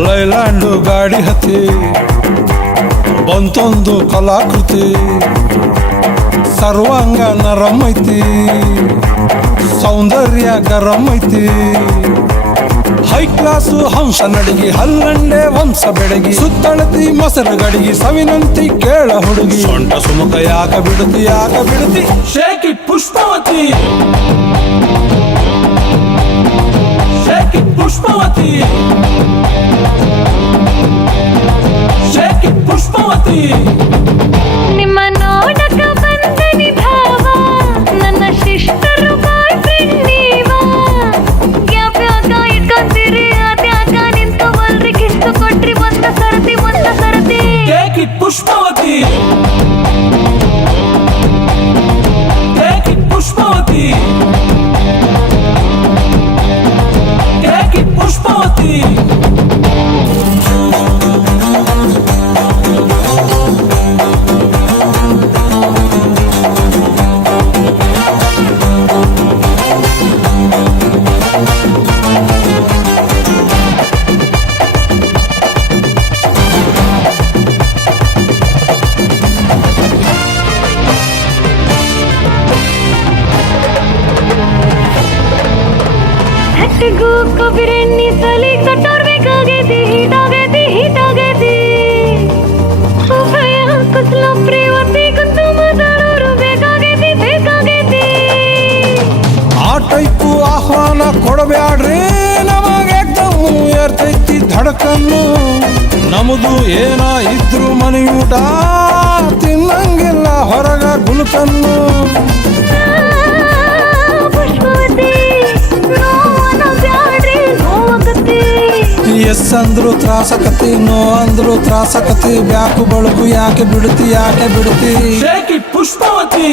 Leyland ಗಾಡಿ ಹತ್ತಿ ಬಂತೊಂದು ಕಲಾಕೃತಿ ಸರ್ವಾಂಗ ನರಂ ಐತಿ ಸೌಂದರ್ಯ ಗರಂ ಐತಿ ಹೈ ಕ್ಲಾಸು ಹಂಸ ನಡಿಗೆ ಹಲ್ಲಂಡೆ ವಂಶ ಬೆಡಗಿ ಸುತ್ತಳತಿ ಮೊಸರು ಗಡಿಗೆ ಸವಿನಂತಿ ಕೇಳ ಹುಡುಗಿ ಸೊಂಟ ಸುಮುಖ ಯಾಕ ಬಿಡುತ್ತಿ shake it Pushpavati shake it Pushpavati shake it Pushpavati ನಿಮ್ಮ ನೋಡಕ ಬಂದನಿ ಭಾವ ನನ್ನ ಶಿಷ್ಟರು ಬಾಯ್ ಫ್ರೆಂಡ್ ನೀವ ಯಾವ್ಯಾಗ ಇಟ್ಕೊಂತೀರಿ ಅದ್ಯಾಕ ನಿಂತ್ಕೊವಲ್ರಿ ಕಿಸ್ತು ಕೊಟ್ರಿ ಒಂದ ಸರತಿ shake it Pushpavati shake it Pushpavati shake it Pushpavati ಹಟ್ಟಿಗೂ ಕೊಬ್ಬಿರೆಣ್ಣಿ ಸಲಿ ಕಟ್ಟೋರ್ಬೇಕಾಗೈತಿ ಹೀಟಾಗೈತಿ ಉಭಯ ಕುಸಲ ಪ್ರೇವತಿ ಕುಂತು ಮಾತಾಡೋರು ಬೇಕಾಗೈತಿ ಆ ಟೈಪು ಆಹ್ವಾನ ಕೊಡಬ್ಯಾಡ್ರಿ ನಮಗೆ ಏರ್ತೈತಿ ಧಡಕನ್ನು ನಮ್ದು ಏನ ಇದ್ರು ಮನೆಯೂಟ ತಿನ್ನಂಗಿಲ್ಲ ಹೊರಗ ಗುಲ್ಕನ್ನು ಪುಷ್ಪವತಿ ನೋವನ ಬ್ಯಾಡ್ರಿ ನೋವಾಗತಿ ಎಸ್ ಅಂದ್ರು ತ್ರಾಸಕತಿ ನೋ ಅಂದ್ರು ತ್ರಾಸಕತಿ ಬ್ಯಾಕು ಬಳಕು ಯಾಕೆ ಬಿಡುತ್ತಿ ಶೇಕ್ ಇಟ್ ಪುಷ್ಪವತಿ